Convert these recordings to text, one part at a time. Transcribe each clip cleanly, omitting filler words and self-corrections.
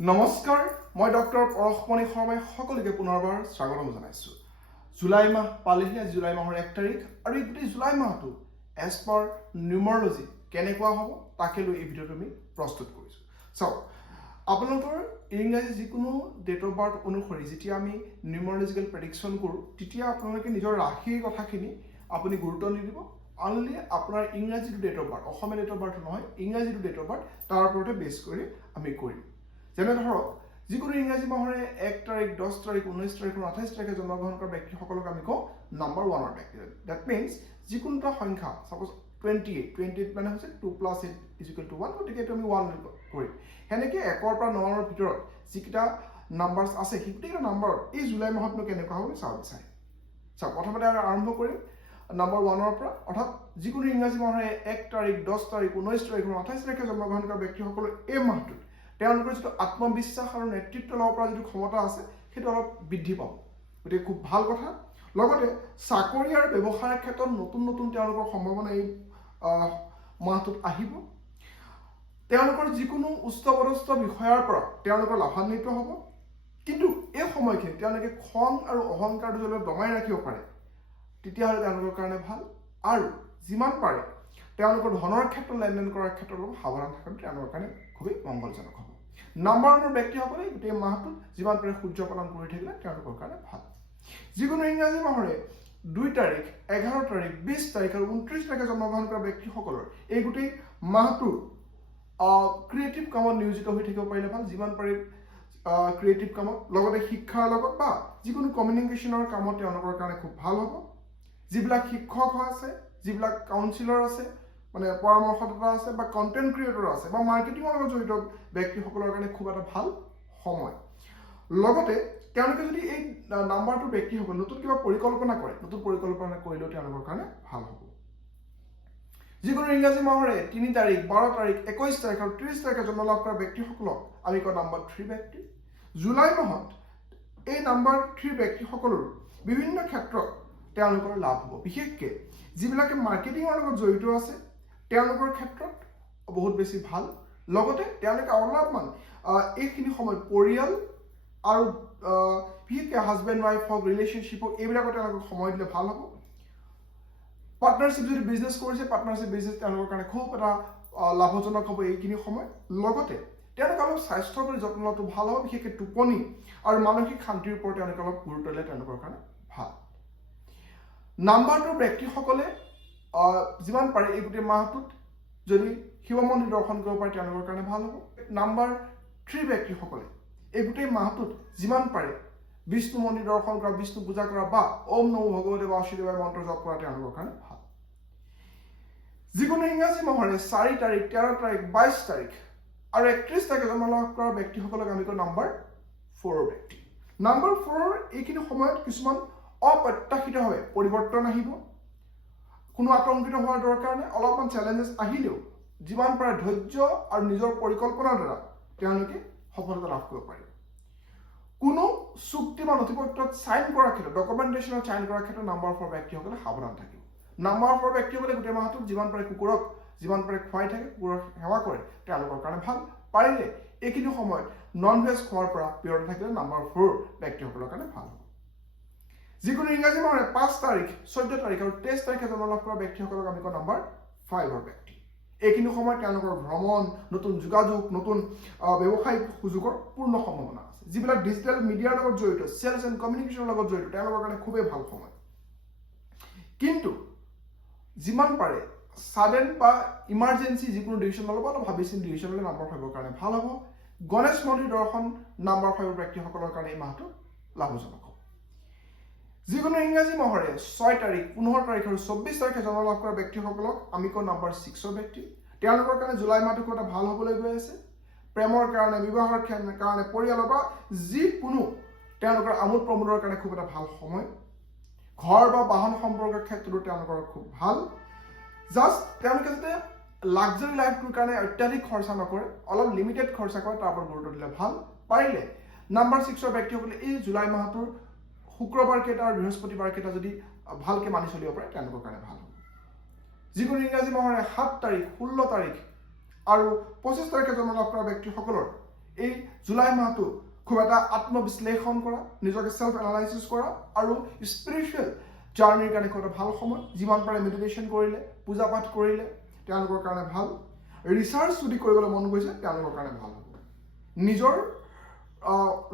নমস্কাৰ, মই ডক্টৰ পৰশমণি শৰ্মাই সকলোকে পুনৰবাৰ স্বাগতম জনাইছোঁ। জুলাই মাহ পালেহি, জুলাই মাহৰ 1 তাৰিখ, আৰু এই গোটেই জুলাই মাহটো এজ পাৰ নিউমাৰলজি কেনেকুৱা হ'ব তাকে লৈ এই ভিডিঅ'টো আমি প্ৰস্তুত কৰিছোঁ। চাওক, আপোনালোকৰ ইংৰাজী যিকোনো ডেট অফ বাৰ্থ অনুসৰি যেতিয়া আমি নিউমাৰলজিকেল প্ৰেডিকশ্যন কৰোঁ, তেতিয়া আপোনালোকে নিজৰ ৰাশিৰ কথাখিনি আপুনি গুৰুত্ব নিদিব। অনলি আপোনাৰ ইংৰাজী date of birth, Asomiya date of birth নহয়, ইংৰাজী ডেট অফ বাৰ্থ, তাৰ ওপৰতে বেছ কৰি আমি কৰিম। যেনে ধৰক, যিকোনো ইংৰাজী মাহৰে 1 তাৰিখ, 10 তাৰিখ, 19 তাৰিখ, 28 তাৰিখে জন্মগ্ৰহণ কৰা ব্যক্তিসকলক আমি কওঁ নাম্বাৰ 1ৰ ব্যক্তি। ডেট মিনছ যিকোনো এটা সংখ্যা, ছাপ'জ 28 মানে হৈছে 2 + 8 = 1, গতিকে এইটো আমি 1 কৰিম। সেনেকৈ 1ৰ পৰা 9ৰ ভিতৰত যিকেইটা নাম্বাৰ্ছ আছে, সেইকেইটা নাম্বাৰত এই জুলাই মাহতনো কেনেকুৱা হ'ব চাব বিচাৰে। চাওক, প্ৰথমতে আমি আৰম্ভ কৰিম নাম্বাৰ 1ৰ পৰা, অৰ্থাৎ যিকোনো ইংৰাজী মাহৰে 1 তাৰিখ, 10 তাৰিখ, 19 তাৰিখ, 28 তাৰিখে জন্মগ্ৰহণ কৰা ব্যক্তিসকলৰ এই মাহটোত তেওঁলোকৰ যিটো আত্মবিশ্বাস আৰু নেতৃত্ব ল'ব পৰা যিটো ক্ষমতা আছে, সেইটো অলপ বৃদ্ধি পাব। গতিকে খুব ভাল কথা। লগতে চাকৰি আৰু ব্যৱসায়ৰ ক্ষেত্ৰত নতুন নতুন তেওঁলোকৰ সম্ভাৱনা এই মাহটোত আহিব। তেওঁলোকৰ যিকোনো উচ্চপদস্থ বিষয়াৰ পৰা তেওঁলোকৰ লাভান্বিত হ'ব। কিন্তু এই সময়খিনিত তেওঁলোকে খং আৰু অহংকাৰটো যদি দমাই ৰাখিব পাৰে, তেতিয়াহ'লে তেওঁলোকৰ কাৰণে ভাল। আৰু যিমান পাৰে তেওঁলোকৰ ধনৰ ক্ষেত্ৰত লেনদেন কৰাৰ ক্ষেত্ৰত অলপ সাৱধান থকাটো তেওঁলোকৰ কাৰণে খুবেই মংগলজনক হ'ব। নাম্বাৰ 1ৰ ব্যক্তিসকলে গোটেই মাহটোত যিমান পাৰে সূৰ্য পালন কৰি থাকিলে তেওঁলোকৰ কাৰণে ভাল। যিকোনো ইংৰাজী মাহৰে 2 তাৰিখ, 11 তাৰিখ, 20 তাৰিখ আৰু 29 তাৰিখে জন্মগ্ৰহণ কৰা ব্যক্তিসকলৰ এই গোটেই মাহটো ক্ৰিয়েটিভ কামত নিয়োজিত হৈ থাকিব পাৰিলে ভাল। যিমান পাৰে ক্ৰিয়েটিভ কামত, লগতে শিক্ষাৰ লগত বা যিকোনো কমিউনিকেশ্যনৰ কামত তেওঁলোকৰ কাৰণে খুব ভাল হ'ব। যিবিলাক শিক্ষক আছে, যিবিলাক কাউন্সিলৰ আছে, মানে পৰামৰ্শদাতা আছে, বা কণ্টেণ্ট ক্ৰিয়েটৰ আছে, বা মাৰ্কেটিঙৰ লগত জড়িত ব্যক্তিসকলৰ কাৰণে খুব এটা ভাল সময়। লগতে তেওঁলোকে যদি এই নাম্বাৰটোৰ ব্যক্তিসকল নতুন কিবা পৰিকল্পনা কৰে, নতুন পৰিকল্পনা কৰিলেও তেওঁলোকৰ কাৰণে ভাল হ'ব। যিকোনো ইংৰাজী মাহৰে 3 তাৰিখ, 12 তাৰিখ, 21 তাৰিখ আৰু 30 তাৰিখে জন্ম লাভ কৰা ব্যক্তিসকলক আমি কওঁ নাম্বাৰ 3 ব্যক্তি। জুলাই মাহত এই নাম্বাৰ 3 ব্যক্তিসকলৰ বিভিন্ন ক্ষেত্ৰত তেওঁলোকৰ লাভ হ'ব। বিশেষকৈ যিবিলাকে মাৰ্কেটিঙৰ লগত জড়িত আছে তেওঁলোকৰ ক্ষেত্ৰত বহুত বেছি ভাল। লগতে তেওঁলোকে অলপমান এইখিনি সময়ত পৰিয়াল আৰু বিশেষকৈ হাজবেণ্ড ৱাইফ হওক, ৰিলেশ্যনশ্বিপ হওক, এইবিলাকত তেওঁলোকক সময় দিলে ভাল হ'ব। পাৰ্টনাৰশ্বিপ যদি বিজনেছ কৰিছে, পাৰ্টনাৰশ্বিপ বিজনেছ তেওঁলোকৰ কাৰণে খুব এটা লাভজনক হ'ব এইখিনি সময়। লগতে তেওঁলোকে অলপ স্বাস্থ্যৰ প্ৰতি যত্ন লোৱাটো ভাল হ'ব। বিশেষকৈ টোপনি আৰু মানসিক শান্তিৰ ওপৰত তেওঁলোকে অলপ গুৰুত্ব দিলে তেওঁলোকৰ কাৰণে ভাল। নাম্বাৰ 2 ব্যক্তিসকলে যিমান পাৰে এই গোটেই মাহটোত যদি শিৱ মন্দিৰ দৰ্শন কৰিব পাৰে তেওঁলোকৰ কাৰণে ভাল হ'ব। নাম্বাৰ 3 ব্যক্তিসকলে এই গোটেই মাহটোত যিমান পাৰে বিষ্ণু মন্দিৰ দৰ্শন কৰা, বিষ্ণু পূজা কৰা, বা ওম নমো ভগৱতে বাসুদেৱায় মন্ত্ৰ জপ কৰা তেওঁলোকৰ কাৰণে ভাল। যিকোনো ইংৰাজী মাহৰে 4 তাৰিখ, 13 তাৰিখ, 22 তাৰিখ আৰু 31 তাৰিখে জন্ম লাভ কৰা ব্যক্তিসকলক আমি কওঁ নাম্বাৰ 4ৰ ব্যক্তি। নাম্বাৰ 4ৰ এইখিনি সময়ত কিছুমান অপ্ৰত্যাশিতভাৱে পৰিৱৰ্তন আহিব। কোনো আতংকিত হোৱাৰ দৰকাৰ নাই। অলপমান চেলেঞ্জেছ আহিলেও যিমান পাৰে ধৈৰ্য আৰু নিজৰ পৰিকল্পনাৰ দ্বাৰা তেওঁলোকে সফলতা লাভ কৰিব পাৰিব। কোনো চুক্তি বা নথিপত্ৰত চাইন কৰাৰ ক্ষেত্ৰত, ডকুমেণ্টেশ্যনত চাইন কৰাৰ ক্ষেত্ৰত নাম্বাৰ 4 ব্যক্তিসকলে সাৱধান থাকিব। নাম্বাৰ 4 ব্যক্তিসকলে গোটেই মাহটোত যিমান পাৰে কুকুৰক যিমান পাৰে খুৱাই থাকে, কুকুৰক সেৱা কৰে, তেওঁলোকৰ কাৰণে ভাল। পাৰিলে এইখিনি সময়ত নন ভেজ খোৱাৰ পৰা বিৰত থাকিলে নাম্বাৰ 4 ব্যক্তিসকলৰ কাৰণে ভাল হ'ব। যিকোনো ইংৰাজী মাহৰে 5 তাৰিখ, 14 তাৰিখ আৰু 23 তাৰিখে জন্ম লাভ কৰা ব্যক্তিসকলক আমি কওঁ নাম্বাৰ 5ৰ ব্যক্তি। এইখিনি সময়ত তেওঁলোকৰ ভ্ৰমণ, নতুন যোগাযোগ, নতুন ব্যৱসায়িক সুযোগৰ পূৰ্ণ সম্ভাৱনা আছে। যিবিলাক ডিজিটেল মিডিয়াৰ লগত জড়িত, চেলছ এণ্ড কমিউনিকেশ্যনৰ লগত জড়িত, তেওঁলোকৰ কাৰণে খুবেই ভাল সময়। কিন্তু যিমান পাৰে ছাডেন বা ইমাৰ্জেঞ্চি যিকোনো ডিচিশ্যন ল'ব, অলপ ভাবি চিন্তি ডিচিশ্যন ল'লে নাম্বাৰ 5ৰ কাৰণে ভাল হ'ব। গণেশ মন্দিৰ দৰ্শন নাম্বাৰ 5ৰ ব্যক্তিসকলৰ কাৰণে এই মাহটো লাভজনক হ'ব। যিকোনো ইংৰাজী মাহৰে 6 তাৰিখ, 15 তাৰিখ আৰু 24 তাৰিখে জন্ম লাভ কৰা ব্যক্তিসকলক আমি কওঁ নাম্বাৰ 6ৰ ব্যক্তি। তেওঁলোকৰ কাৰণে জুলাই মাহটো খুব এটা ভাল হ'বলৈ গৈ আছে। প্ৰেমৰ কাৰণে, বিবাহৰ কাৰণে, পৰিয়ালৰ বা যিকোনো তেওঁলোকৰ আমোদ প্ৰমোদৰ কাৰণে খুব এটা ভাল সময়। ঘৰ বা বাহন সম্পৰ্কৰ ক্ষেত্ৰতো তেওঁলোকৰ খুব ভাল। জাষ্ট তেওঁলোকে যাতে লাক্সাৰী লাইফটোৰ কাৰণে অত্যাধিক খৰচা নকৰে, অলপ লিমিটেড খৰচা কৰে, তাৰ ওপৰত গুৰুত্ব দিলে ভাল। পাৰিলে নাম্বাৰ 6ৰ ব্যক্তিসকলে এই জুলাই মাহটোৰ শুক্ৰবাৰ কেইটা আৰু বৃহস্পতিবাৰ কেইটা যদি ভালকৈ মানি চলিব পাৰে তেওঁলোকৰ কাৰণে ভাল হ'ব। যিকোনো ইংৰাজী মাহৰে 7 তাৰিখ, 16 তাৰিখ আৰু 25 তাৰিখে জন্ম লাভ কৰা ব্যক্তিসকলৰ এই জুলাই মাহটো খুব এটা আত্মবিশ্লেষণ কৰা, নিজকে সেলফ এনালাইসিস কৰা আৰু স্পিৰিচুৱেল জাৰ্নিৰ কাৰণে খুব এটা ভাল সময়। যিমান পাৰে মেডিটেশ্যন কৰিলে, পূজা পাঠ কৰিলে তেওঁলোকৰ কাৰণে ভাল। ৰিচাৰ্চ যদি কৰিবলৈ মন গৈছে তেওঁলোকৰ কাৰণে ভাল হ'ব। নিজৰ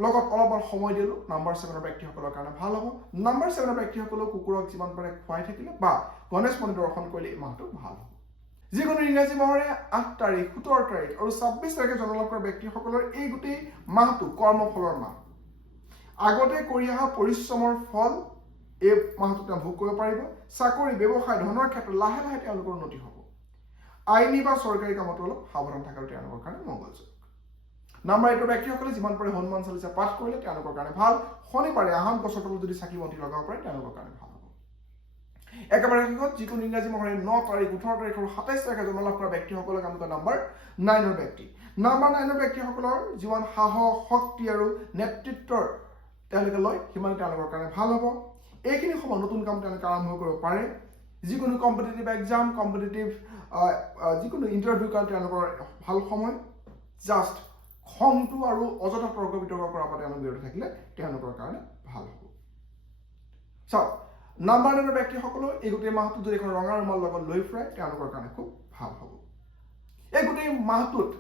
লগত অলপমান সময় দিলোঁ নাম্বাৰ 7 ব্যক্তিসকলৰ কাৰণে ভাল হ'ব। নাম্বাৰ 7 ব্যক্তিসকলেও কুকুৰক যিমান পাৰে খুৱাই থাকিলে বা গণেশ মন্দিৰ দৰ্শন কৰিলে এই মাহটো ভাল হ'ব। যিকোনো ইংৰাজী মাহৰে 8 তাৰিখ, 17 তাৰিখ আৰু 26 তাৰিখে জন্ম লাভ কৰা ব্যক্তিসকলৰ এই গোটেই মাহটো কৰ্মফলৰ মাহ। আগতে কৰি অহা পৰিশ্ৰমৰ ফল এই মাহটোত তেওঁ ভোগ কৰিব পাৰিব। চাকৰি, ব্যৱসায়, ধনৰ ক্ষেত্ৰত লাহে লাহে তেওঁলোকৰ উন্নতি হ'ব। আইনী বা চৰকাৰী কামতো অলপ সাৱধান থকাটো তেওঁলোকৰ কাৰণে মংগলজনক। নাম্বাৰ 8 ব্যক্তিসকলে যিমান পাৰে হনুমান চালিচা পাঠ কৰিলে তেওঁলোকৰ কাৰণে ভাল। শনিবাৰে আহান গছৰ তলত যদি চাকি বন্তি লগাব পাৰে তেওঁলোকৰ কাৰণে ভাল হ'ব। একেবাৰে শেষত যিকোনো ইংৰাজী মাহৰে 9 তাৰিখ, 18 তাৰিখ আৰু 27 তাৰিখে জন্ম লাভ কৰা ব্যক্তিসকলক আমি কওঁ নাম্বাৰ 9 ব্যক্তি। নাম্বাৰ 9 ব্যক্তিসকলৰ যিমান সাহস, শক্তি আৰু নেতৃত্বৰ তেওঁলোকে লয় সিমান তেওঁলোকৰ কাৰণে ভাল হ'ব। এইখিনি সময় নতুন কাম তেওঁলোকে আৰম্ভ কৰিব পাৰে। যিকোনো কম্পিটিটিভ এক্সাম, কম্পিটিটিভ যিকোনো ইণ্টাৰভিউ কাৰণে তেওঁলোকৰ ভাল সময়। জাষ্ট খংটো আৰু অযথা তৰ্ক বিতৰ্ক কৰাৰ পৰা তেওঁলোক বিৰত থাকিলে তেওঁলোকৰ কাৰণে ভাল হ'ব। চাওক, নাম্বাৰ 9 ব্যক্তিসকলৰ এই গোটেই মাহটোত যদি এখন ৰঙা ৰুমাল লগত লৈ ফুৰে তেওঁলোকৰ কাৰণে খুব ভাল হ'ব। এই গোটেই মাহটোত,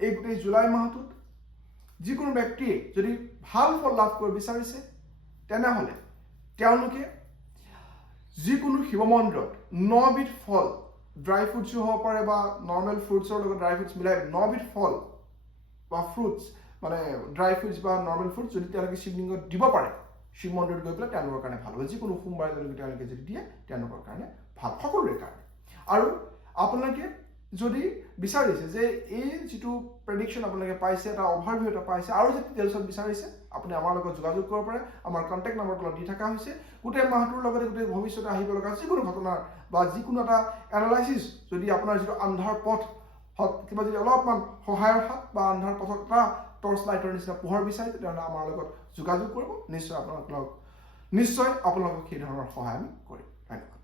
এই গোটেই জুলাই মাহটোত যিকোনো ব্যক্তিয়ে যদি ভাল ফল লাভ কৰিব বিচাৰিছে তেনেহ'লে তেওঁলোকে যিকোনো শিৱ মন্দিৰত 9 বিধ ফল, ড্ৰাই ফ্ৰুটছো হ'ব পাৰে বা নৰ্মেল ফ্ৰুটছৰ লগত ড্ৰাই ফ্ৰুটছ মিলাই 9 বিধ ফল বা ফ্ৰুটছ মানে ড্ৰাই ফ্ৰুটছ বা নৰ্মেল ফ্ৰুটছ যদি তেওঁলোকে শিৱলিংগত দিব পাৰে, শিৱ মন্দিৰত গৈ পেলাই তেওঁলোকৰ কাৰণে ভাল হ'ব। যিকোনো সোমবাৰে তেওঁলোকে যদি দিয়ে তেওঁলোকৰ কাৰণে ভাল, সকলোৰে কাৰণে। আৰু আপোনালোকে যদি বিচাৰিছে যে এই যিটো প্ৰেডিকশ্যন আপোনালোকে পাইছে, এটা অভাৰভিউ এটা পাইছে আৰু যদি ডিটেইলছত বিচাৰিছে আপুনি আমাৰ লগত যোগাযোগ কৰিব পাৰে। আমাৰ কণ্টেক্ট নম্বৰ তলত দি থকা হৈছে। গোটেই মাহটোৰ লগতে গোটেই ভৱিষ্যতে আহিব লগা যিকোনো ঘটনাৰ বা যিকোনো এটা এনালাইচিছ যদি আপোনাৰ যিটো আন্ধাৰ পথ কিবা যদি অলপমান সহায়ৰ হাত বা আন্ধাৰ পথত এটা টৰ্চ লাইটৰ নিচিনা পোহৰ বিচাৰে তেতিয়াহ'লে আমাৰ লগত যোগাযোগ কৰিব। নিশ্চয় আপোনালোকক সেই ধৰণৰ সহায় আমি কৰিম। ধন্যবাদ।